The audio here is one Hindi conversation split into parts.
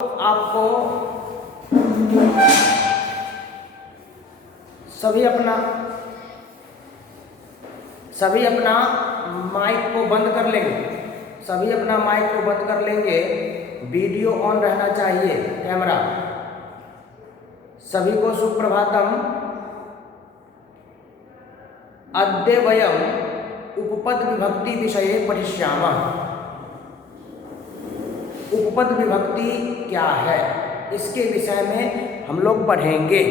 आपको सभी अपना माइक को बंद कर लेंगे। सभी अपना माइक को बंद कर लेंगे। वीडियो ऑन रहना चाहिए, कैमरा। सभी को सुप्रभातम। अद्य वयम उपपद विभक्ति विषये पठिष्यामः। उपपद विभक्ति क्या है, इसके विषय में हम लोग पढ़ेंगे।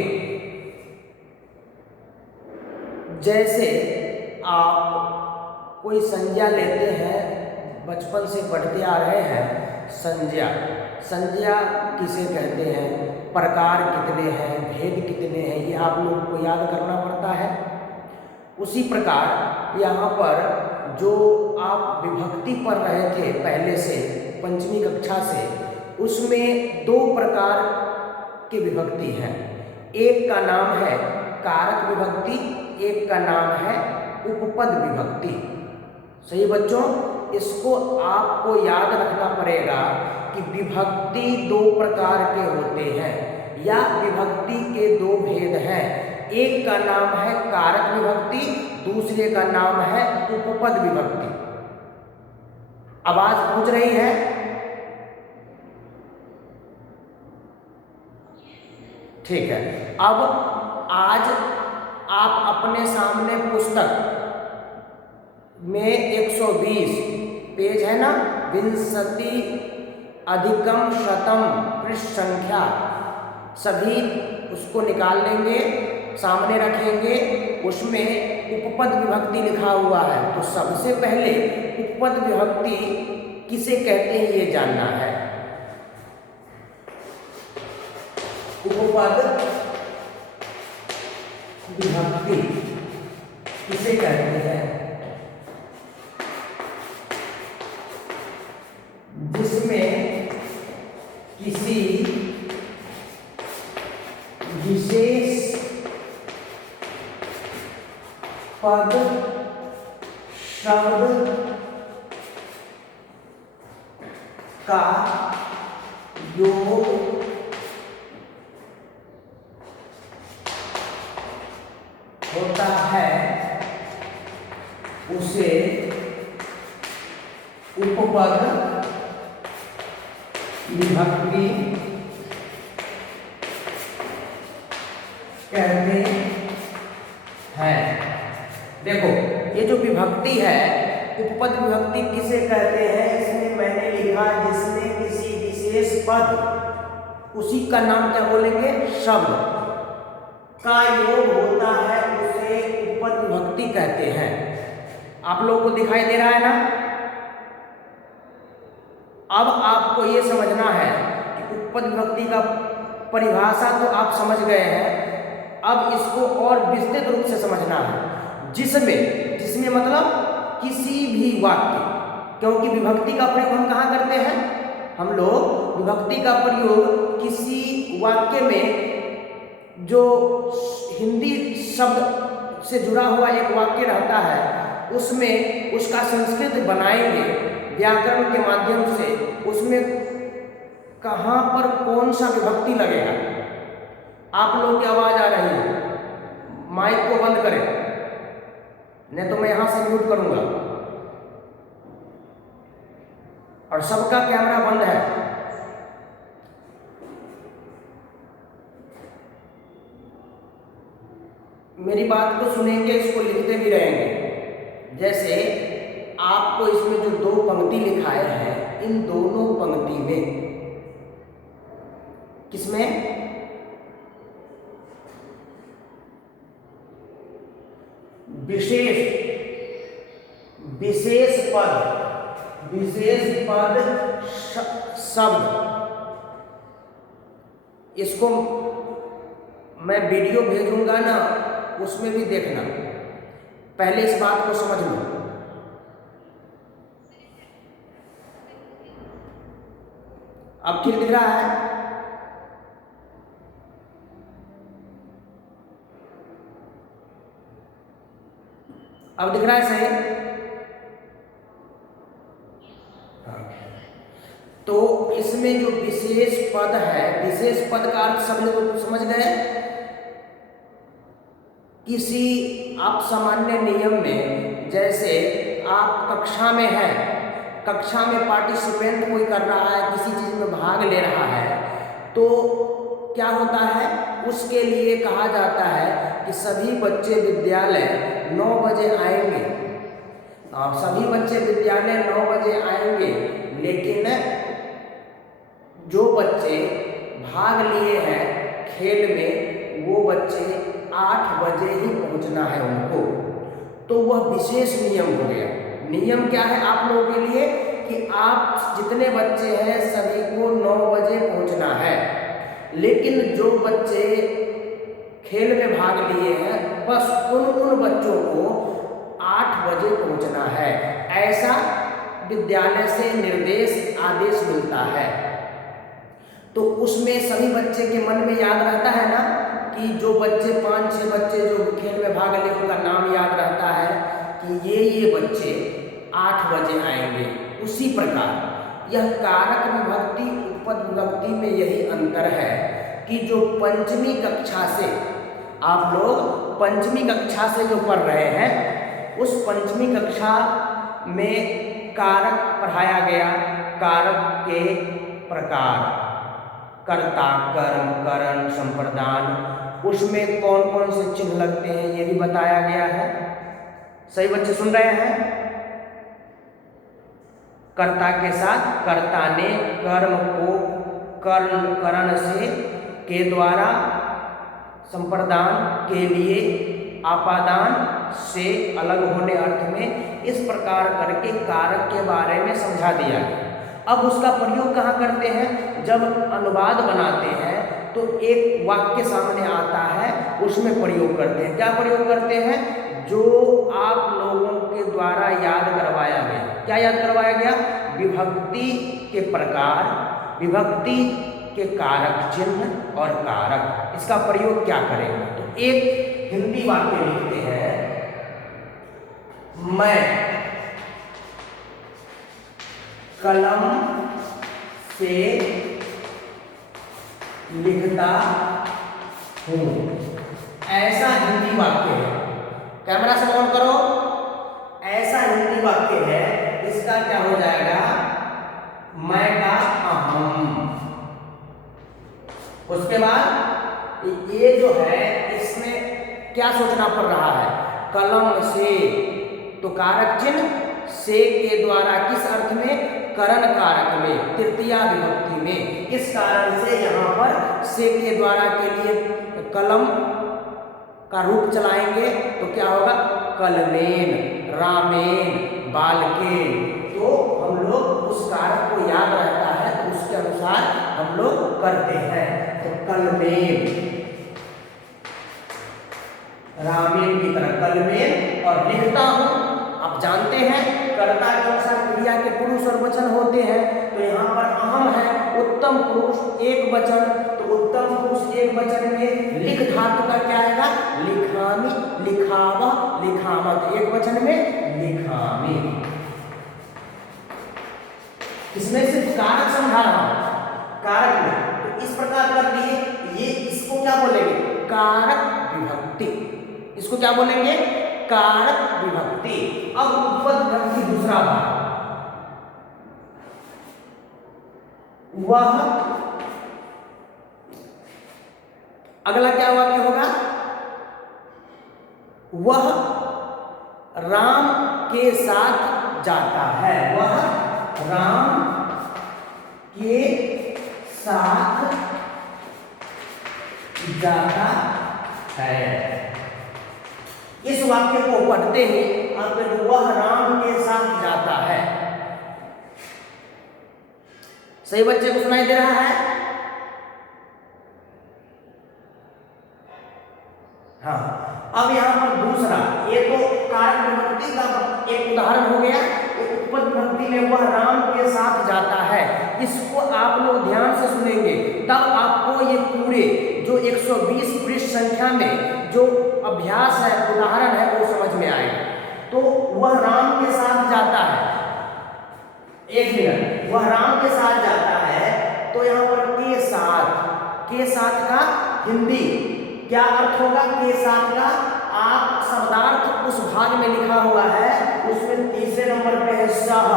जैसे आप कोई संज्ञा लेते हैं, बचपन से पढ़ते आ रहे हैं। संज्ञा किसे कहते हैं, प्रकार कितने हैं, भेद कितने हैं, ये आप लोगों को याद करना पड़ता है। उसी प्रकार यहाँ पर जो आप विभक्ति पढ़ रहे थे पहले से, पंचमी कक्षा से, उसमें दो प्रकार की विभक्ति हैं। एक का नाम है कारक विभक्ति, एक का नाम है उपपद विभक्ति। सही बच्चों, इसको आपको याद रखना पड़ेगा कि विभक्ति दो प्रकार के होते हैं या विभक्ति के दो भेद हैं। एक का नाम है कारक विभक्ति, दूसरे का नाम है उपपद विभक्ति। आवाज पूछ रही है? ठीक है। अब आज आप अपने सामने पुस्तक में 120 पेज है ना, विंशति अधिकम शतम पृष्ठ संख्या, सभी उसको निकाल लेंगे, सामने रखेंगे। उसमें उपपद विभक्ति लिखा हुआ है, तो सबसे पहले उपपद विभक्ति किसे कहते हैं ये जानना है। उपपद विभक्ति किसे कहते हैं? जिसमें किसी विशेष पद, शब्द का योग होता है, उसे उपपद विभक्ति कहते हैं। देखो, ये जो विभक्ति है, उपपद विभक्ति किसे कहते हैं, इसमें मैंने लिखा जिसमें किसी विशेष पद, उसी का नाम क्या बोलेंगे, शब्द का योग होता है, उसे उपपद विभक्ति कहते हैं। आप लोगों को दिखाई दे रहा है ना? अब आपको ये समझना है कि उपपद विभक्ति का परिभाषा तो आप समझ गए हैं। अब इसको और विस्तृत रूप से समझना है। जिसमें मतलब किसी भी वाक्य, क्योंकि विभक्ति का प्रयोग हम कहाँ करते हैं, हम लोग विभक्ति का प्रयोग किसी वाक्य में जो हिंदी शब्द से जुड़ा हुआ एक वाक्य रहता है, उसमें उसका संस्कृत बनाएंगे व्याकरण के माध्यम से। उसमें कहाँ पर कौन सा विभक्ति लगेगा। आप लोगों की आवाज आ रही है, माइक को बंद करें, नहीं तो मैं यहां से म्यूट करूंगा। और सबका कैमरा बंद है। मेरी बात को सुनेंगे, इसको लिखते भी रहेंगे। जैसे आपको इसमें जो दो पंक्ति लिखाए हैं, इन दोनों पंक्ति में, किसमें, विशेष पद शब्द, इसको मैं वीडियो भेजूंगा ना, उसमें भी देखना। पहले इस बात को समझ लो। अब ठीक दिख रहा है? अब दिख रहा है सही? तो इसमें जो विशेष पद है, विशेष पद का अर्थ सब लोग समझ गए। किसी आप सामान्य नियम में, जैसे आप कक्षा में हैं, कक्षा में पार्टिसिपेंट कोई कर रहा है, किसी चीज़ में भाग ले रहा है, तो क्या होता है, उसके लिए कहा जाता है कि सभी बच्चे विद्यालय 9 बजे आएंगे। सभी बच्चे विद्यालय 9 बजे आएंगे, लेकिन जो बच्चे भाग लिए हैं खेल में, वो बच्चे 8 बजे ही पहुंचना है उनको। तो वह विशेष नियम हो गया। नियम क्या है आप लोगों के लिए कि आप जितने बच्चे हैं सभी को 9 बजे पहुंचना है, लेकिन जो बच्चे खेल में भाग लिए हैं बस उन बच्चों को 8 बजे पहुंचना है। ऐसा विद्यालय से निर्देश आदेश मिलता है। तो उसमें सभी बच्चे के मन में याद रहता है ना कि जो बच्चे 5-6 बच्चे जो खेल में भाग लिए उनका नाम याद रहता है कि ये बच्चे 8 बजे आएंगे। उसी प्रकार यह कारक विभक्ति उपपद विभक्ति में यही अंतर है कि जो पंचमी कक्षा से आप लोग पंचमी कक्षा से जो पढ़ रहे हैं, उस पंचमी कक्षा में कारक पढ़ाया गया। कारक के प्रकार, कर्ता, कर्म, करण, संप्रदान, उसमें कौन कौन से चिन्ह लगते हैं ये भी बताया गया है। सही बच्चे सुन रहे हैं? कर्ता के साथ कर्ता ने कर्म को करण से के द्वारा, संप्रदान के लिए आपादान से अलग होने अर्थ में, इस प्रकार करके कारक के बारे में समझा दिया गया। अब उसका प्रयोग कहाँ करते हैं? जब अनुवाद बनाते हैं तो एक वाक्य सामने आता है, उसमें प्रयोग करते हैं। क्या प्रयोग करते हैं? जो आप लोगों के द्वारा याद करवाया गया। क्या याद करवाया गया? विभक्ति के प्रकार, विभक्ति के कारक चिन्ह और कारक, इसका प्रयोग क्या करेंगे? तो एक हिंदी वाक्य लिखते हैं, मैं कलम से लिखता हूँ। ऐसा हिंदी वाक्य है। कैमरा से ऑन करो। ऐसा हिंदी वाक्य है, इसका क्या हो जाएगा? मैं का अहम। उसके बाद ये जो है, इसमें क्या सोचना पड़ रहा है? कलम से, तो कारक चिन्ह से के द्वारा किस अर्थ में? करण कारक में, तृतीया विभक्ति में। इस कारण से यहाँ पर से के द्वारा के लिए कलम का रूप चलाएंगे तो क्या होगा? कलमेन, रामेन, बालकेन। तो हम लोग उस कारक को याद रहता है तो उसके अनुसार हम लोग करते हैं। तो कलमेन, रामेन की तरह कलमेन, और लिखता हूँ। आप जानते हैं कर्ता के अनुसार क्रिया के पुरुष और वचन होते हैं, तो यहाँ पर अहम है, उत्तम पुरुष एक वचन, तो उत्तम पुरुष एक वचन में लिख धातु का क्या आएगा? लिखामी, लिखावा, लिखामत, एक वचन में लिखामी। इसमें सिर्फ कारक समझा रहा हूं, कारक में। तो इस प्रकार कर दिए, ये इसको क्या बोलेंगे? कारक विभक्ति। इसको क्या बोलेंगे? कारक विभक्ति। अब उपपद विभक्ति दूसरा भाग, वह, अगला क्या वाक्य होगा? वह राम के साथ जाता है। वह राम के साथ जाता है। इस वाक्य को पढ़ते ही आप वह राम के साथ जाता है। सही बच्चे को सुनाई दे रहा है? हाँ। अब यहाँ पर दूसरा, ये तो कारक विभक्ति का एक उदाहरण हो गया। उपपद विभक्ति में वह राम के साथ जाता है, इसको आप लोग ध्यान से सुनेंगे, तब आपको ये पूरे जो 120 पृष्ठ संख्या में जो अभ्यास है, उदाहरण है, वो समझ में आएगा। तो वह राम के साथ जाता है, एक मिनट, वह राम के साथ जाता है, तो यहाँ पर के साथ का हिंदी क्या अर्थ होगा? के साथ का आप शब्दार्थ उस भाग में लिखा हुआ है, उसमें तीसरे नंबर पे है सह।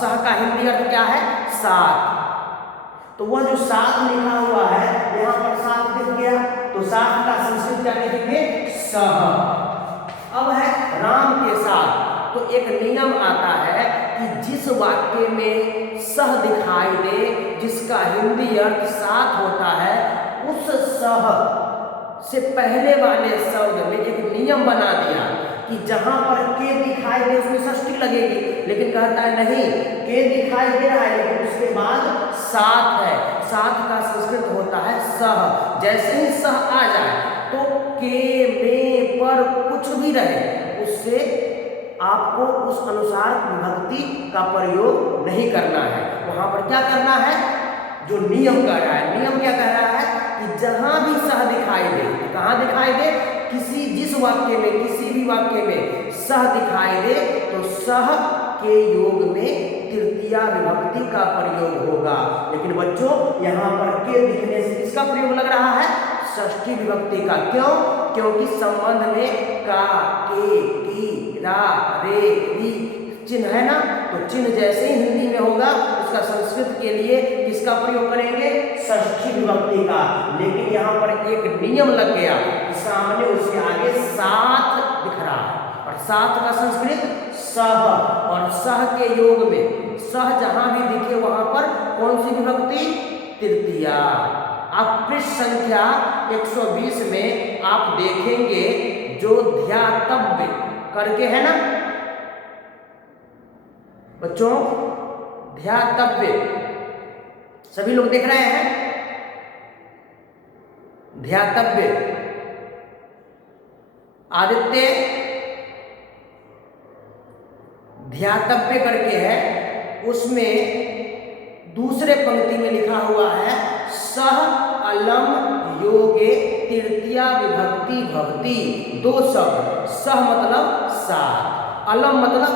सह का हिंदी अर्थ क्या है? साथ। तो वह जो साथ लिखा हुआ है, यहाँ पर साथ दिख गया, तो साथ का संस्कृत क्या लिखेंगे? सह। अब है राम के साथ, तो एक नियम आता है कि जिस वाक्य में सह दिखाई दे, जिसका हिंदी अर्थ साथ होता है, उस सह से पहले वाले शब्द में एक नियम बना दिया कि जहां पर के दिखाई दे उसमें षष्ठी लगेगी, लेकिन कहता है नहीं, के दिखाई दे रहा है लेकिन उसके बाद साथ है। साथ का संस्कृत होता है सह। जैसे ही सह आ जाए तो के में पर कुछ भी रहे, उससे आपको उस अनुसार विभक्ति का प्रयोग नहीं करना है। वहां पर क्या करना है? जो नियम कह रहा है, नियम क्या कह रहा है कि जहां भी सह दिखाई दे, कहां दिखाई दे? जिस वाक्य में, किसी भी वाक्य में सह दिखाई दे, तो सह के योग में तृतीया विभक्ति का प्रयोग होगा। लेकिन बच्चों यहाँ पर के दिखने से किसका प्रयोग लग रहा है? षष्ठी विभक्ति का। क्यों? क्योंकि संबंध में का, के, की, रा, रे, री चिन्ह है ना, तो चिन्ह जैसे ही हिंदी में होगा, उसका संस्कृत के लिए किसका प्रयोग करेंगे? षष्ठी विभक्ति का। लेकिन यहाँ पर एक नियम लग गया, सामने उसके आगे साथ दिख रहा है, और साथ का संस्कृत सह, और सह के योग में सह जहां भी दिखे वहां पर कौन सी विभक्ति? तृतीया। आप पृष्ठ संख्या 120 में आप देखेंगे जो ध्यातव्य करके है ना बच्चों, ध्यातव्य, सभी लोग देख रहे हैं? ध्यातव्य, आदित्य, ध्यातव्य करके है, उसमें दूसरे पंक्ति में लिखा हुआ है सह अलम योगे तृतीया विभक्ति भवति। दो शब्द, सह मतलब साथ, अलम मतलब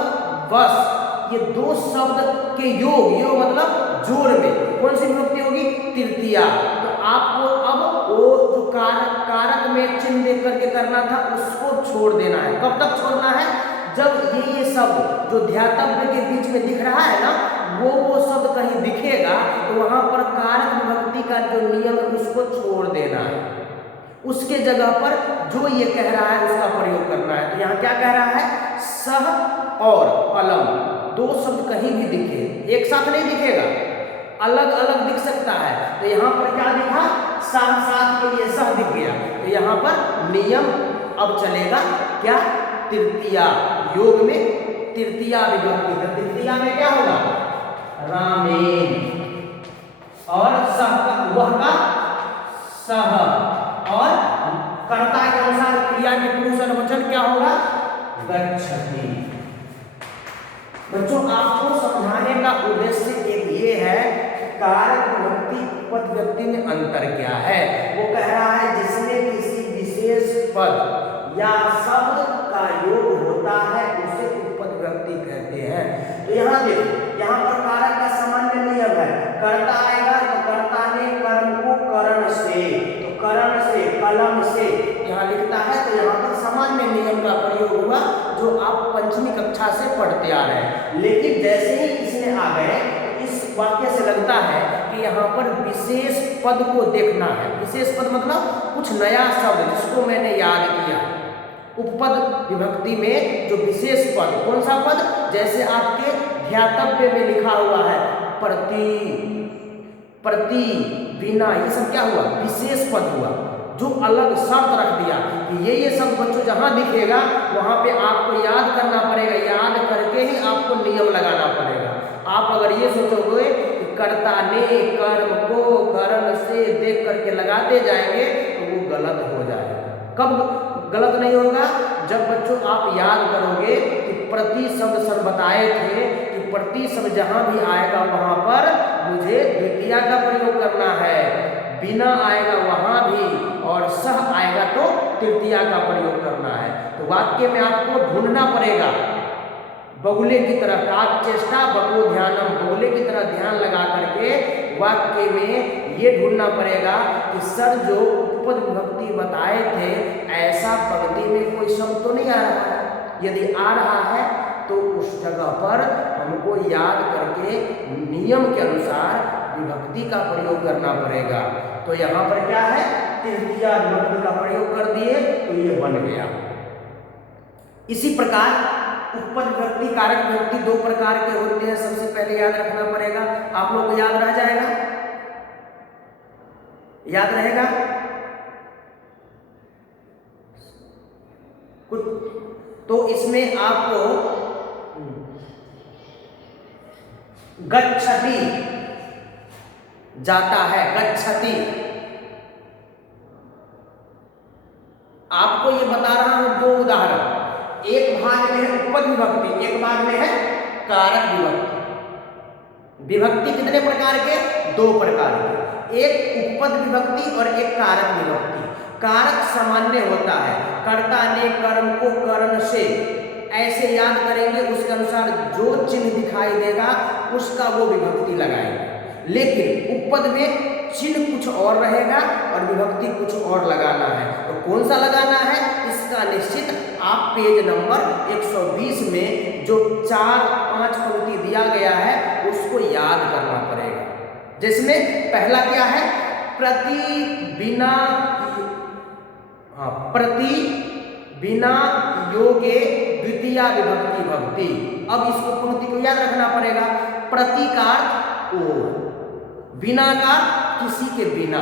बस, ये दो शब्द के योग मतलब जोड़ में कौन सी विभक्ति होगी? तृतीया। तो आपको अब वो जो कारक में चिन्ह देख करके करना था, उसको छोड़ देना है। कब तक छोड़ना है? जब ये शब्द जो ध्यातव्य के बीच में दिख रहा है ना, वो शब्द कहीं दिखेगा, तो वहां पर कारक विभक्ति का जो नियम है उसको छोड़ देना है। उसके जगह पर जो ये कह रहा है उसका प्रयोग करना है। तो यहाँ क्या कह रहा है? सह और अलम, दो शब्द कहीं भी दिखे, एक साथ नहीं दिखेगा, अलग अलग दिख सकता है। तो यहाँ पर क्या दिखा? साथ के लिए सह दिख गया। तो यहाँ पर नियम अब चलेगा क्या? तृतीया, योग में तृतीया विभक्ति। तृतीया में क्या होगा? रामेण, और सह का वह का सह, और कर्ता के अनुसार क्रिया के पुरुष और वचन क्या होगा? गच्छति। बच्चों आपको समझाने का उद्देश्य एक ये है, कारक विभक्ति उपपद व्यक्ति में अंतर क्या है। वो कह रहा है जिसमें किसी विशेष पद या शब्द का योग होता है उसे उपपद व्यक्ति कहते हैं। तो यहाँ देखो, यहाँ पर कारक का सामान्य नियम है, कर्ता आएगा तो कर्ता ने कर्म को करण से, तो करण से, कलम से यहाँ लिखता है। तो यहाँ पर सामान्य नियम का प्रयोग हुआ जो आप पंचमी कक्षा से पढ़ते आ रहे हैं। लेकिन जैसे ही इसमें आ गए, इस वाक्य से लगता है कि यहाँ पर विशेष पद को देखना है। विशेष पद मतलब कुछ नया शब्द जिसको मैंने याद किया। उपपद विभक्ति में जो विशेष पद, कौन सा पद? जैसे आपके ध्यातव्य में लिखा हुआ है प्रति, प्रति, बिना, ये सब क्या हुआ? विशेष पद हुआ, जो अलग शर्त रख दिया कि ये शब्द बच्चों जहां दिखेगा वहां पे आपको याद करना पड़ेगा, याद करके ही आपको नियम लगाना पड़ेगा। आप अगर ये सोचोगे कि कर्ता ने कर्म को करण से देख करके लगाते जाएंगे तो वो गलत हो जाएगा। कब गलत नहीं होगा? जब बच्चों आप याद करोगे कि प्रति शब्द सर बताए थे कि प्रति शब्द जहां भी आएगा वहां पर मुझे द्वितीया का प्रयोग करना है, बिना आएगा वहां भी, और सह आएगा तो तृतीया का प्रयोग करना है। तो वाक्य में आपको ढूंढना पड़ेगा बगुले की तरह, काक चेष्टा बगो ध्यानम, बगुले की तरह ध्यान लगा करके वाक्य में ये ढूंढना पड़ेगा कि सर जो उपपद विभक्ति बताए थे ऐसा पंक्ति में कोई शब्द तो नहीं आ रहा है। यदि आ रहा है तो उस जगह पर हमको याद करके नियम के अनुसार विभक्ति का प्रयोग करना पड़ेगा। तो यहाँ पर क्या है, तृतीया विभक्ति का प्रयोग कर दिए तो ये बन गया। इसी प्रकार उपपद विभक्ति कारक विभक्ति दो प्रकार के होते हैं, सबसे पहले याद रखना पड़ेगा। आप लोग को याद रह जाएगा, याद रहेगा कुछ तो इसमें आपको गच्छति जाता है, गच्छति। आपको ये बता रहा हूं दो उदाहरण, एक भाग में है उपपद विभक्ति, एक भाग में है कारक विभक्ति। विभक्ति कितने प्रकार के, दो प्रकार के, एक उपपद विभक्ति और एक कारक विभक्ति। कारक सामान्य होता है, कर्ता ने कर्म को करण से ऐसे याद करेंगे, उसके अनुसार जो चिन्ह दिखाई देगा उसका वो विभक्ति लगाएंगे। लेकिन उपपद में चिन्ह कुछ और रहेगा और विभक्ति कुछ और लगाना है। तो कौन सा लगाना है इसका निश्चित आप पेज नंबर 120 में जो 4-5 पंक्ति दिया गया है उसको याद करना पड़ेगा। जिसमें पहला क्या है, प्रति बिना योगे द्वितीया विभक्ति भक्ति। अब इसको पंक्ति को याद रखना पड़ेगा। प्रति का और, बिना का किसी के बिना।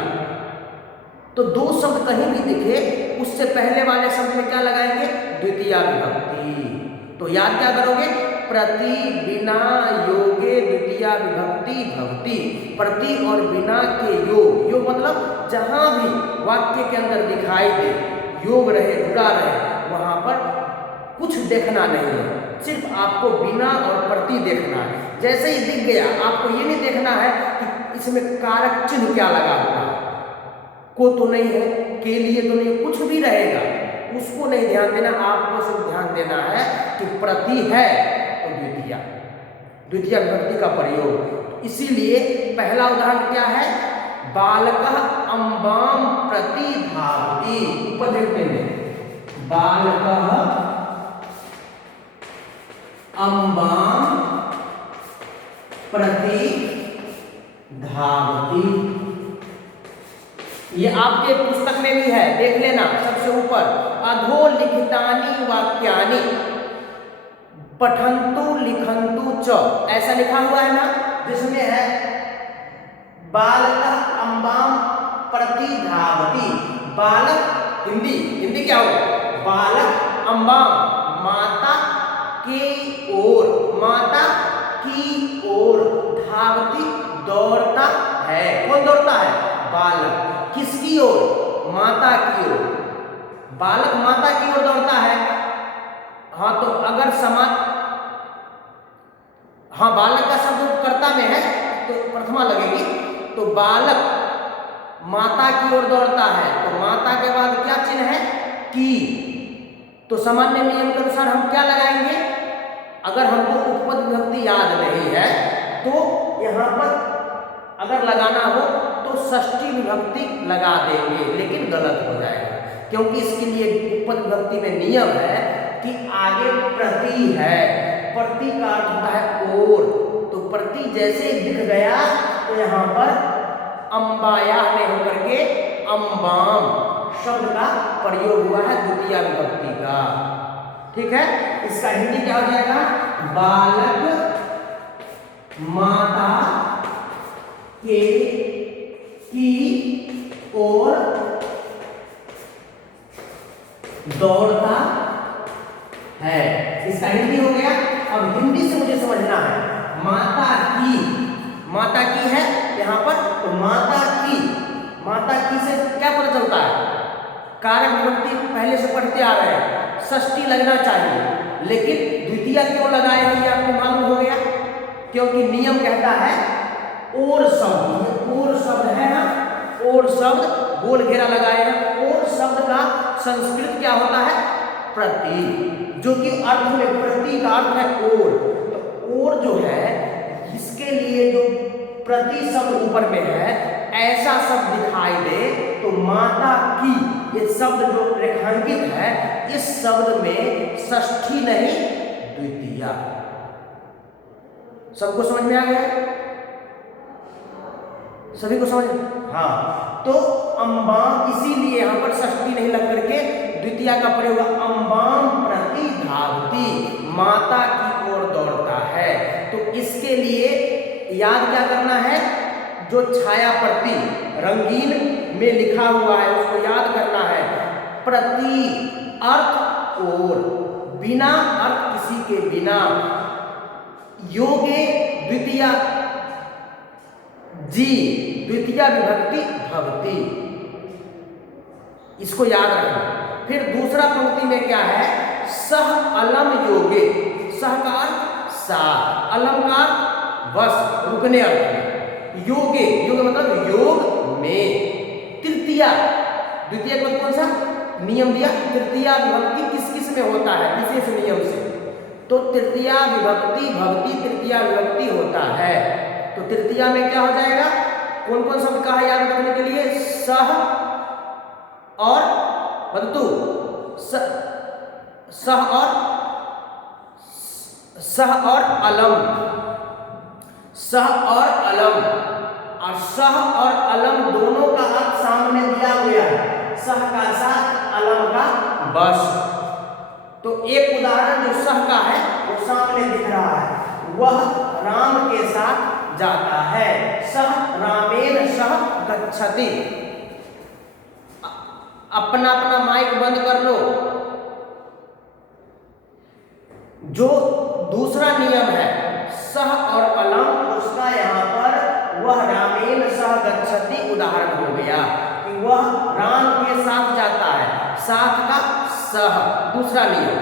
तो दो शब्द कहीं भी दिखे उससे पहले वाले शब्द में क्या लगाएंगे, द्वितीया विभक्ति। तो याद क्या करोगे, प्रति बिना योगे द्वितीया विभक्ति भक्ति। प्रति और बिना के योग, योग मतलब जहां भी वाक्य के अंदर दिखाई दे योग रहे, जुड़ा रहे, वहां पर कुछ देखना नहीं है, सिर्फ आपको बिना और प्रति देखना है। जैसे ही दिख गया आपको ये नहीं देखना है कि इसमें कारक चिन्ह क्या लगा हुआ है, को तो नहीं है, के लिए तो नहीं, कुछ भी रहेगा उसको नहीं ध्यान देना। आपको सिर्फ ध्यान देना है कि प्रति है तो द्वितीया, द्वितीया विभक्ति का प्रयोग। इसीलिए पहला उदाहरण क्या है, बालकः अम्बाम प्रति धावति। उपपद में बालकः अम्बाम प्रति धावति। ये आपके पुस्तक में भी है, देख लेना सबसे ऊपर, अधोलिखितानि वाक्यानि पठन्तु लिखन्तु च, ऐसा लिखा हुआ है ना, जिसमें है बालकः अम्बाम प्रति धावति। बालक हिंदी, हिंदी क्या हो, बालक अम्बाम माता की ओर, माता की ओर, धावति दौड़ता है। कौन दौड़ता है, बालक। किसकी ओर, माता की ओर। बालक माता की ओर दौड़ता है। हाँ तो अगर समान, हाँ बालक का शब्द कर्ता में है तो प्रथमा लगेगी। तो बालक माता की ओर दौड़ता है तो माता के बाद क्या चिन्ह है, की। तो सामान्य नियम के अनुसार हम क्या लगाएंगे, अगर हमको उपपद विभक्ति याद नहीं है तो यहाँ पर अगर लगाना हो तो षष्ठी विभक्ति लगा देंगे, लेकिन गलत हो जाएगा, क्योंकि इसके लिए उपपद विभक्ति में नियम है कि आगे प्रति है। प्रति का अर्थ होता है और, तो प्रति जैसे दिख गया तो यहाँ पर अम्बाया में होकर के अम्बाम शब्द का प्रयोग हुआ है द्वितीया विभक्ति का। ठीक है, इसका हिंदी क्या हो जाएगा, बालक माता के की ओर दौड़ता है। इसका हिंदी हो गया। अब हिंदी से मुझे समझना है, माता की, माता की है यहाँ पर, तो माता की, माता की से क्या पता चलता है, कारक विभक्ति पहले से पढ़ते आ रहे हैं, षष्ठी लगना चाहिए, लेकिन द्वितीया क्यों लगाए हैं ये आपको मालूम हो गया, क्योंकि नियम कहता है और शब्द, और शब्द है ना, और शब्द गोल घेरा लगाए हैं। और शब्द का संस्कृत क्या होता है, प्रति, जो कि अर्थ में प्रति का अर्थ है और, तो और जो है इसके लिए जो प्रति शब्द ऊपर में है ऐसा शब्द दिखाई दे तो माता की, ये शब्द जो रेखांकित है इस शब्द में षष्ठी नहीं द्वितीया। सबको समझ में आ गया? सभी को समझ? हाँ, तो अम्बाम, इसीलिए यहां पर षष्ठी नहीं लग करके द्वितीया का प्रयोग, अम्बाम प्रति धावती, माता की ओर दौड़ता है। तो इसके लिए याद क्या करना है, जो छाया प्रति रंगीन में लिखा हुआ है उसको याद करना है। प्रति अर्थ और, बिना अर्थ किसी के बिना, योगे द्वितीया जी, द्वितीया विभक्ति भवती, इसको याद रखना। फिर दूसरा पंक्ति में क्या है, सह अलम योगे, सह का अर्थ साथ, अलम का अर्थ बस रुकने अर्थ में, योगे, योग मतलब योग में, तृतीया, द्वितीय का कौन सा नियम दिया, तृतीया विभक्ति किस किस में होता है विशेष नियम से, तो तृतीया विभक्ति भवती तृतीया विभक्ति होता है। तो तृतीया में क्या हो जाएगा, कौन कौन शब्द कहा याद रखने के लिए, सह और परंतु, सह और अलम, सह और अलम, और सह और अलम दोनों का अर्थ सामने दिया गया है, सह का साथ अलम का बस। तो एक उदाहरण जो सह का है वो सामने दिख रहा है, वह राम के साथ जाता है, सह रामेण सह गच्छति। अपना अपना माइक बंद कर लो। जो दूसरा नियम है सह और अलम, उसका यहाँ पर वह रामेण सह गच्छति उदाहरण हो गया कि वह राम के साथ जाता है, साथ का सह दूसरा नियम,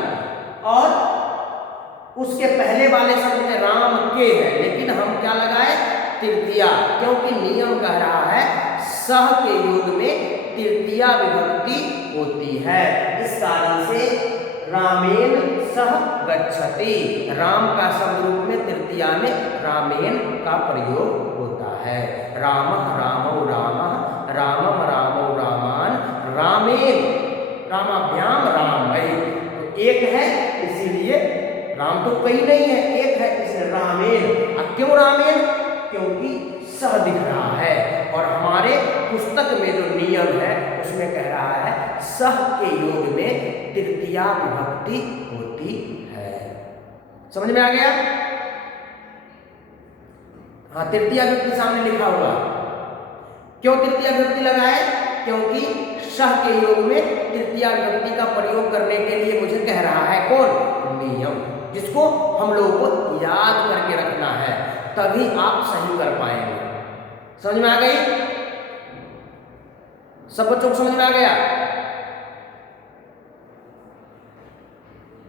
और उसके पहले वाले शब्द में राम के है, लेकिन हम क्या लगाए, तृतीया, क्योंकि नियम कह रहा है सह के योग में तृतीया विभक्ति होती है। इस कारण से रामेण सह गच्छति, राम का शब्द रूप में तृतीया में रामेण का प्रयोग होता है। राम रामौ रामः, रामम रामौ रामान, रामेण रामाभ्याम रामै। तो एक है इसीलिए राम तो कई नहीं है, एक है इसलिए रामेण। अब क्यों रामेण, क्योंकि सह दिख रहा है, और हमारे पुस्तक में जो नियम है उसमें कह रहा है सह के योग में तृतीया विभक्ति होती है। समझ में आ गया? हाँ, तृतीया विभक्ति सामने लिखा हुआ। क्यों तृतीया विभक्ति लगाए, क्योंकि सह के योग में तृतीया विभक्ति का प्रयोग करने के लिए मुझे कह रहा है कौन, नियम, जिसको हम लोगों को याद करके रखना है, तभी आप सही कर पाएंगे। समझ में आ गई? सब बच्चों को समझ में आ गया?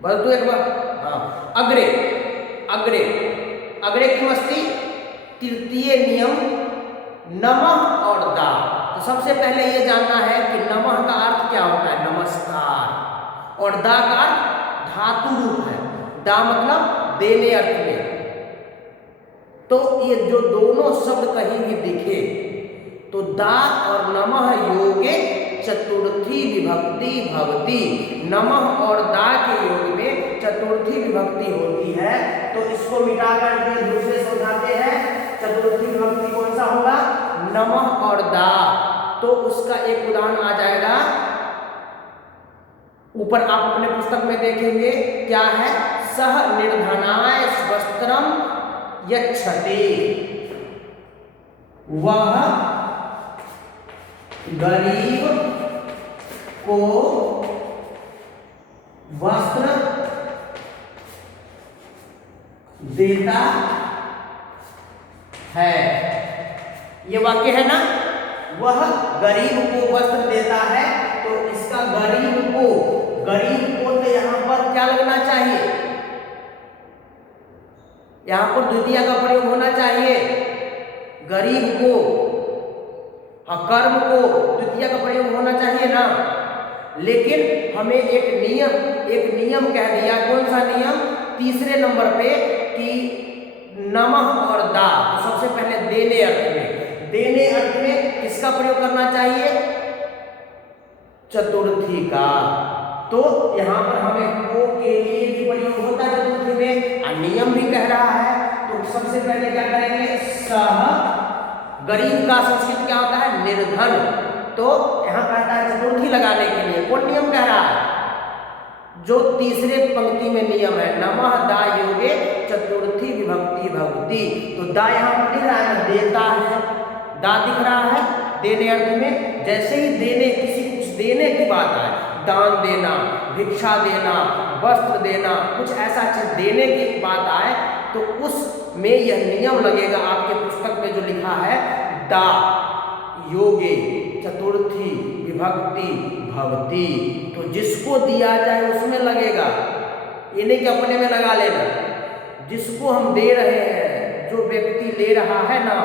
बस तो एक बार, हाँ, अग्रे, अग्रे, अग्रे की मस्ती, तृतीय नियम नमः और दा। तो सबसे पहले ये जानना है कि नमः का अर्थ क्या होता है, नमस्कार, और दा का अर्थ धातु रूप है, दा मतलब देने अर्थ में। तो ये जो दोनों शब्द कहीं भी दिखे तो दा और नमः योगे चतुर्थी विभक्ति भवती, नमः और दा के योग में चतुर्थी विभक्ति होती है। तो इसको मिटा करके दूसरे समझाते हैं, चतुर्थी विभक्ति कौन सा होगा, नमः और दा। तो उसका एक उदाहरण आ जाएगा, ऊपर आप अपने पुस्तक में देखेंगे क्या है, सह निर्धनाय वस्त्रम यच्छति, वह गरीब को वस्त्र देता है। ये वाक्य है ना, वह गरीब को वस्त्र देता है। तो इसका गरीब को तो यहां पर क्या लगना चाहिए, यहां पर द्वितीया का प्रयोग होना चाहिए, गरीब को, हाँ, कर्म को द्वितीया का प्रयोग होना चाहिए ना। लेकिन हमें एक नियम कह दिया। कौन सा नियम? तीसरे नंबर पे कि नमः और दा। तो सबसे पहले देने अर्थ में किसका प्रयोग करना चाहिए? चतुर्थी का। तो यहाँ पर हमें को के लिए भी प्रयोग होता है चतुर्थी में, और नियम भी कह रहा है। तो सबसे पहले क्या करेंगे? सह। गरीब का संस्कृत क्या होता है? निर्धन। तो यहाँ कहता है चतुर्थी लगाने के लिए कौन नियम कह रहा है? जो तीसरे पंक्ति में नियम है, नमः दा योगे चतुर्थी विभक्ति भक्ति। तो दा यहाँ पर दिख रहा है ना, देता है, दा दिख रहा है देने अर्थ में। जैसे ही देने, किसी कुछ देने की बात आए, दान देना, भिक्षा देना, वस्त्र देना, कुछ ऐसा चीज देने की बात आए, तो उसमें यह नियम लगेगा। आपके पुस्तक में जो लिखा है, दा योगे चतुर्थी विभक्ति भवती। तो जिसको दिया जाए उसमें लगेगा, ये नहीं कि अपने में लगा लेना। जिसको हम दे रहे हैं, जो व्यक्ति ले रहा है ना,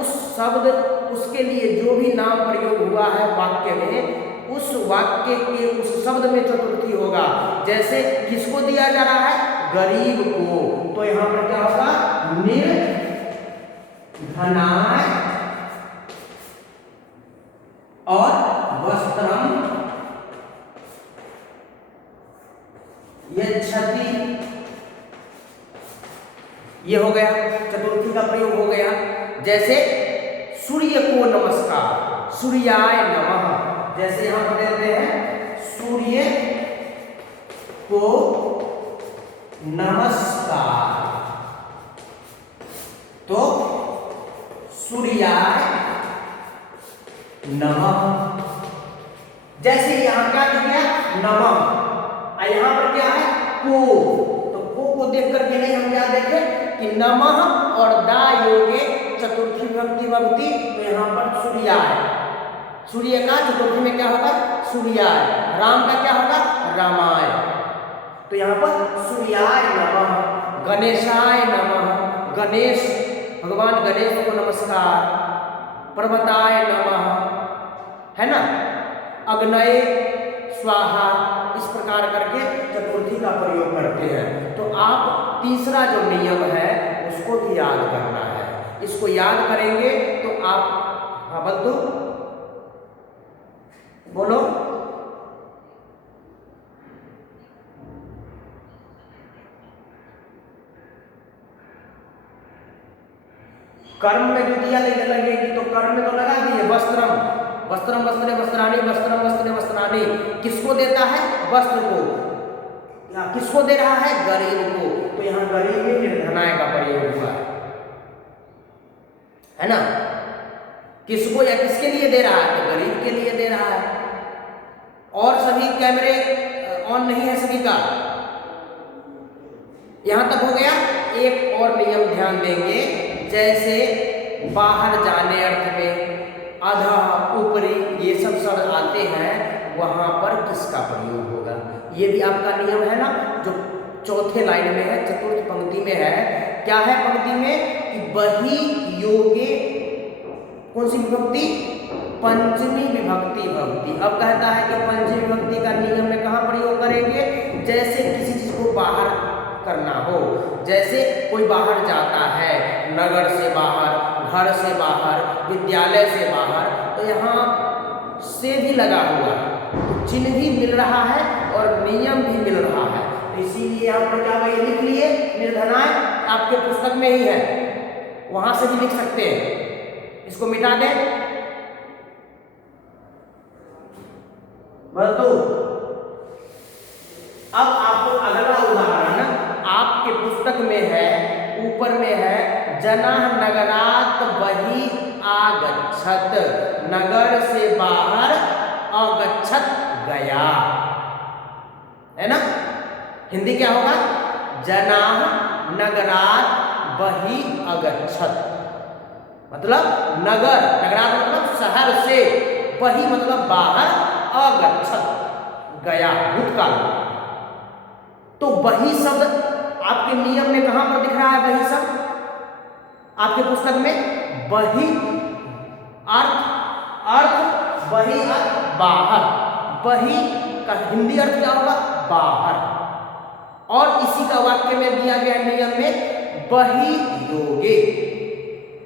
उस शब्द, उसके लिए जो भी नाम प्रयोग हुआ है वाक्य में, उस वाक्य के उस शब्द में चतुर्थी होगा। जैसे किसको दिया जा रहा है? गरीब को। तो यहां पर क्या होगा? निर्धनाय और वस्त्रम यच्छति। ये हो गया, चतुर्थी का प्रयोग हो गया। जैसे सूर्य को नमस्कार, सूर्याय नमः। जैसे यहां पर देते हैं सूर्य को नमस्कार, तो सूर्याय नमः। जैसे यहां क्या दिख गया? नमः। यहां पर क्या है? को। तो को देख करके नहीं हम क्या देखें कि नमः और दा योगे चतुर्थी विभक्ति भक्ति। तो यहां पर सूर्याय, सूर्य का चतुर्थी में क्या होगा? सूर्याय। राम का क्या होगा? रामाय। तो यहां पर सूर्याय नमः, गणेशाय नमः, गणेश, भगवान गणेश को नमस्कार, पर्वताय नमः, है ना, अग्नये स्वाहा। इस प्रकार करके चतुर्थी का प्रयोग करते हैं। तो आप तीसरा जो नियम है उसको भी याद करना है। इसको याद करेंगे तो आप, हाँ बंधु बोलो। कर्म में द्वितीया लगेगी, तो कर्म में तो लगा दिए वस्त्रम, वस्त्रम वस्त्रे वस्त्राणी, वस्त्रम वस्त्रे वस्त्राणी। किसको देता है? वस्त्र को। किसको दे रहा है? गरीब को। तो यहाँ गरीब में निर्धनाय का प्रयोग हुआ है ना। किसको या किसके लिए दे रहा है? तो गरीब के लिए दे रहा है। और सभी कैमरे ऑन नहीं है सभी का। यहां तक हो गया। एक और नियम ध्यान देंगे, जैसे बाहर जाने अर्थ में अधः, ऊपरी, ये सब शब्द आते हैं, वहां पर किसका प्रयोग होगा? ये भी आपका नियम है ना, जो चौथे लाइन में है, चतुर्थ पंक्ति में है। क्या है पंक्ति में? कि बही योगे, कौन सी विभक्ति? पंचमी विभक्ति भक्ति। अब कहता है कि पंचमी विभक्ति का नियम में कहाँ प्रयोग करेंगे? जैसे किसी चीज को बाहर करना हो, जैसे कोई बाहर जाता है, नगर से बाहर, घर से बाहर, विद्यालय से बाहर, तो यहाँ से भी लगा हुआ है, तो चिन्ह भी मिल रहा है और नियम भी मिल रहा है। तो इसीलिए यहाँ पर क्या भाई लिख लिए? निर्धनाय। आपके पुस्तक में ही है, वहां से भी लिख सकते हैं। इसको मिटा दें बंधु। अब आपको अगला उदाहरण आपके पुस्तक में है, ऊपर में है, जनाः नगरात् बहिः आगच्छत्, नगर से बाहर अगच्छत् गया, है ना। हिंदी क्या होगा? जनाः नगरात् बहिः अगच्छत्, मतलब नगर, नगरात् मतलब शहर से, बहिः मतलब बाहर, अगच्छत् गया, भूतकाल। तो बही शब्द आपके नियम में कहां पर दिख रहा है? बही शब्द आपके पुस्तक में बही अर्थ, बही अर्थ बाहर, बही का हिंदी अर्थ क्या होगा? बाहर। और इसी का वाक्य में दिया गया नियम में बही योगे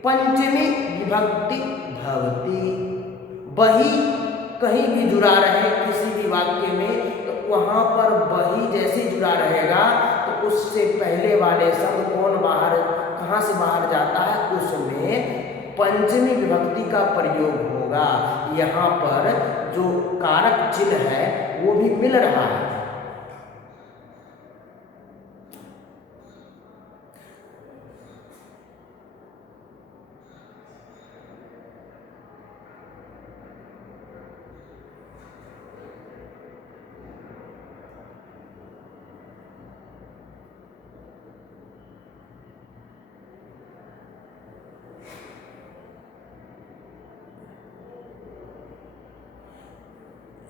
पंचमी विभक्ति भवती। बही कहीं भी जुड़ा रहे किसी भी वाक्य में तो वहां पर बही जैसे जुड़ा रहेगा तो उससे पहले वाले शब्द कौन बाहर, कहाँ से बाहर जाता है? उसमें पंचमी विभक्ति का प्रयोग होगा। यहाँ पर जो कारक चिन्ह है वो भी मिल रहा है।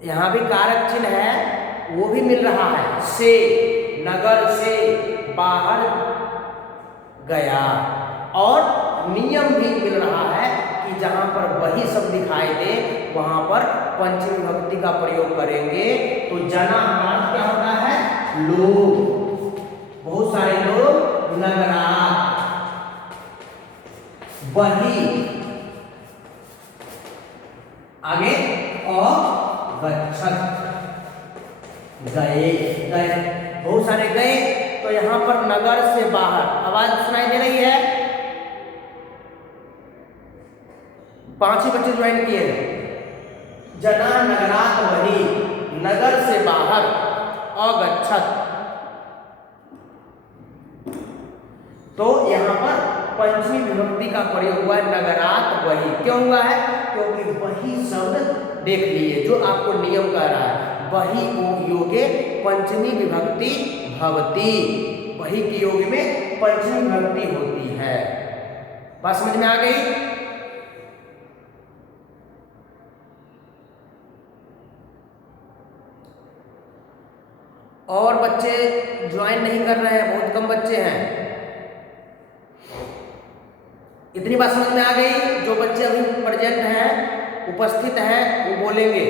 यहाँ भी कारक चिन्ह है वो भी मिल रहा है। से, नगर से बाहर गया। और नियम भी मिल रहा है कि जहाँ पर वही सब दिखाई दे वहाँ पर पंचमी विभक्ति का प्रयोग करेंगे। तो जना हमारा क्या होता है? लोग, बहुत सारे लोग, नगरा, वही, आगे और गच्छत, गए, गए, बहुत सारे गए। तो यहां पर नगर से बाहर आवाज सुनाई दे रही है? 5 ही बच्चे ज्वाइन किए हैं। जना नगरात वही, नगर से बाहर, अगच्छत। तो यहां पर पंचमी विभक्ति का प्रयोग हुआ है नगरात वही। क्यों हुआ है? क्योंकि वही शब्द देख लिए जो आपको नियम कह रहा है। वही योगे पंचमी विभक्ति भवती, वही के योग में पंचमी विभक्ति होती है। बात समझ में आ गई? और बच्चे ज्वाइन नहीं कर रहे हैं, बहुत कम बच्चे हैं। इतनी बात समझ में आ गई? जो बच्चे अभी प्रेजेंट हैं, उपस्थित हैं, वो बोलेंगे।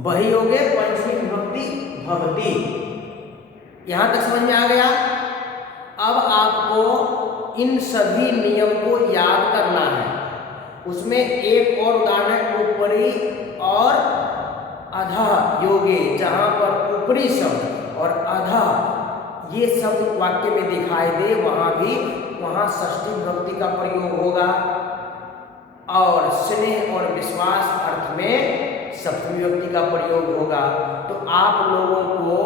वही योगे पंचमी विभक्ति भवती। यहां तक समझ में आ गया? अब आपको इन सभी नियम को याद करना है। उसमें एक और उदाहरण है ऊपरी और अधः योगे, जहां पर ऊपरी शब्द और अधः ये शब्द वाक्य में दिखाई दे वहां षष्ठी विभक्ति का प्रयोग होगा। और स्नेह और विश्वास अर्थ में सप्तमी विभक्ति का प्रयोग होगा। तो आप लोगों को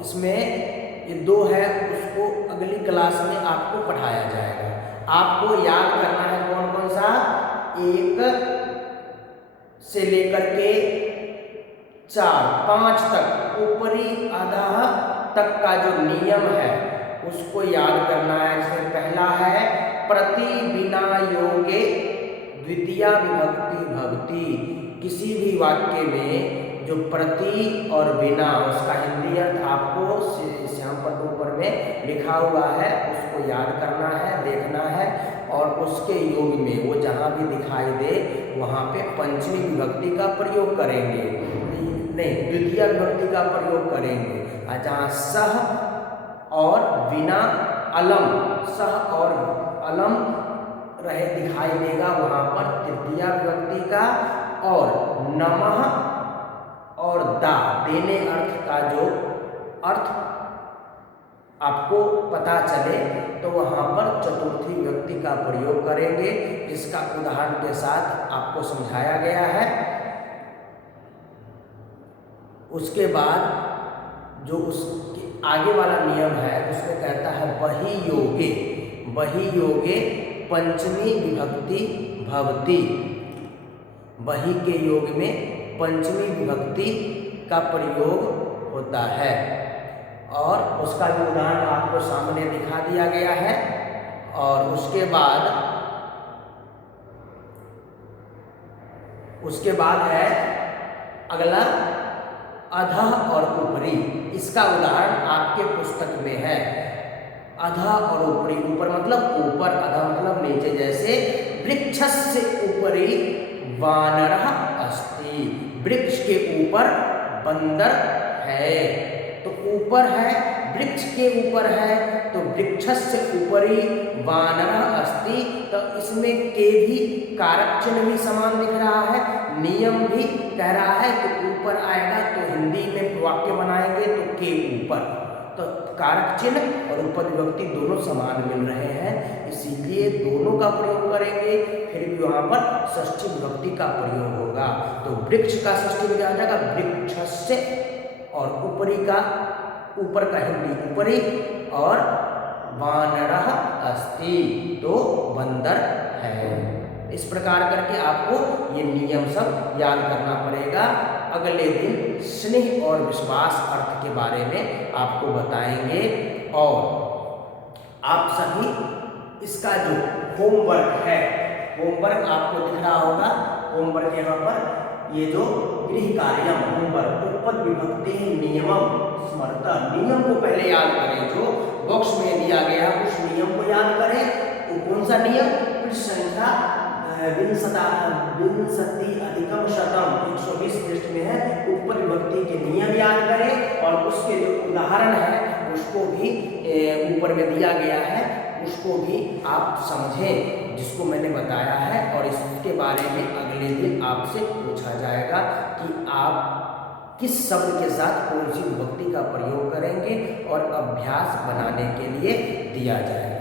इसमें ये 2 है, उसको अगली क्लास में आपको पढ़ाया जाएगा। आपको याद करना है कौन कौन सा? 1 से लेकर के 4, 5 तक ऊपरी अधः तक का जो नियम है उसको याद करना है। इसमें पहला है प्रति बिना योगे द्वितीया विभक्ति भवती। किसी भी वाक्य में जो प्रति और बिना, उसका हिंदी अर्थ आपको श्याम पट्ट ऊपर में लिखा हुआ है, उसको याद करना है, देखना है। और उसके योग में वो जहाँ भी दिखाई दे वहाँ पे पंचमी विभक्ति का प्रयोग करेंगे, नहीं द्वितीय विभक्ति का प्रयोग करेंगे। जहाँ सह और बिना अलम, सह और अलम रहे दिखाई देगा वहाँ पर तृतीय विभक्ति का। और नमः और दा देने अर्थ का जो अर्थ आपको पता चले तो वहाँ पर चतुर्थी विभक्ति का प्रयोग करेंगे, जिसका उदाहरण के साथ आपको समझाया गया है। उसके बाद जो उसके आगे वाला नियम है उसमें कहता है वही योगे, वही योगे पंचमी विभक्ति भवती। वही के योग में पंचमी विभक्ति का प्रयोग होता है। और उसका भी उदाहरण आपको सामने दिखा दिया गया है। और उसके बाद उसके बाद है अगला अधः और ऊपरी। इसका उदाहरण आपके पुस्तक में है। अधः और ऊपरी, ऊपर मतलब ऊपर, अधः मतलब नीचे। जैसे वृक्षस्य उपरि वानरः अस्ति, वृक्ष के ऊपर बंदर है। तो ऊपर है, वृक्ष के ऊपर है, तो वृक्षस्य उपरि वानरः अस्ति। तो इसमें के भी कारक चिन्ह भी समान दिख रहा है, नियम भी कह रहा है कि ऊपर आएगा। तो हिंदी में वाक्य बनाएंगे तो के ऊपर, तो कारक चिन्ह और उपविभक्ति दोनों समान मिल रहे हैं, इसीलिए दोनों का प्रयोग करेंगे। फिर भी वहां पर षष्ठी विभक्ति का प्रयोग होगा। तो वृक्ष का षष्ठी विभक्ति आ जाएगा वृक्षस्य, और ऊपरी का, ऊपर का हिंदी ऊपरी, और वानरः अस्ति, तो बंदर है। इस प्रकार करके आपको ये नियम सब याद करना पड़ेगा। अगले दिन स्नेह और विश्वास अर्थ के बारे में आपको बताएंगे। और आप सभी इसका जो होमवर्क है, होमवर्क आपको दिख रहा होगा, होमवर्क यहाँ पर ये जो गृह कार्यम होमवर्क, उपपद विभक्ति नियमम स्मरता, नियम को पहले याद करें। जो बॉक्स में दिया गया उस नियम को याद करें। वो कौन सा नियम? पृष्ठ संख्या 120 पृष्ठ में है। उपपद विभक्ति के नियम याद करें, और उसके जो उदाहरण है उसको भी ऊपर में दिया गया है, उसको भी आप समझें जिसको मैंने बताया है। और इसके बारे में अगले दिन आपसे पूछा जाएगा कि आप किस शब्द के साथ कौन सी विभक्ति का प्रयोग करेंगे, और अभ्यास बनाने के लिए दिया जाएगा।